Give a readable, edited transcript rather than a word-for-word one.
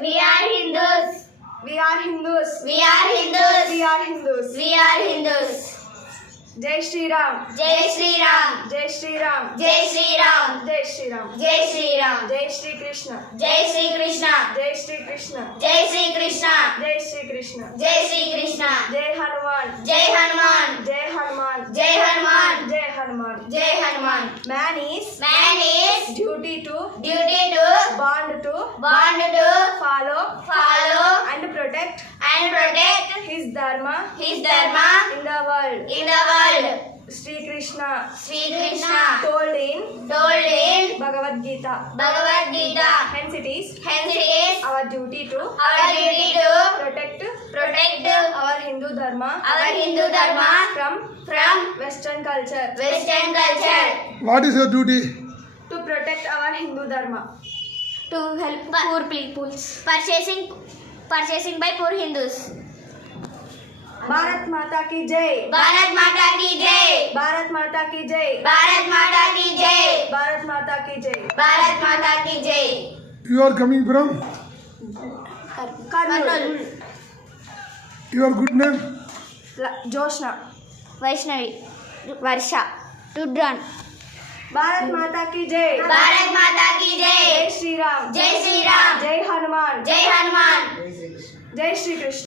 We are Hindus. We are Hindus. We are Hindus. We are Hindus. We are Hindus. Jai Shri Ram. Jai Shri Ram. Jai Shri Ram. Jai Shri Ram. Jai Shri Ram. Jai Shri Ram. Jai Shri Krishna. Jai Shri Krishna. Jai Shri Krishna. Jai Shri Krishna. Jai Shri Krishna. Jai Shri Krishna. Jai Hanuman. Jai Hanuman. Jai Hanuman. Jai Hanuman. Jai Hanuman. Jai Hanuman. Man is duty to duty to bond to follow and protect his dharma his dharma in the world. in the world. Sri Krishna Sri Krishna told in Bhagavad Gita. Bhagavad Gita. Hence it is Hence it is our duty to our duty to protect protect our Hindu dharma our Hindu dharma from from Western culture. Western culture. What is your duty? To protect our Hindu dharma. To help poor people. Purchasing by poor Hindus. Bharat Mata ki jai. Bharat Mata ki jai. Bharat Mata ki jai. Bharat Mata ki jai. Bharat Mata ki jai. Bharat Mata ki jai. You are coming from Karnool. your good name? Joshna. Vaishnavi. Varsha. Tudran. Bharat Mata ki jai. Bharat Mata ki jai. Jai Shri Ram. Jai Shri Ram. Jai Hanuman. Jai Hanuman. Jai Shri Krishna.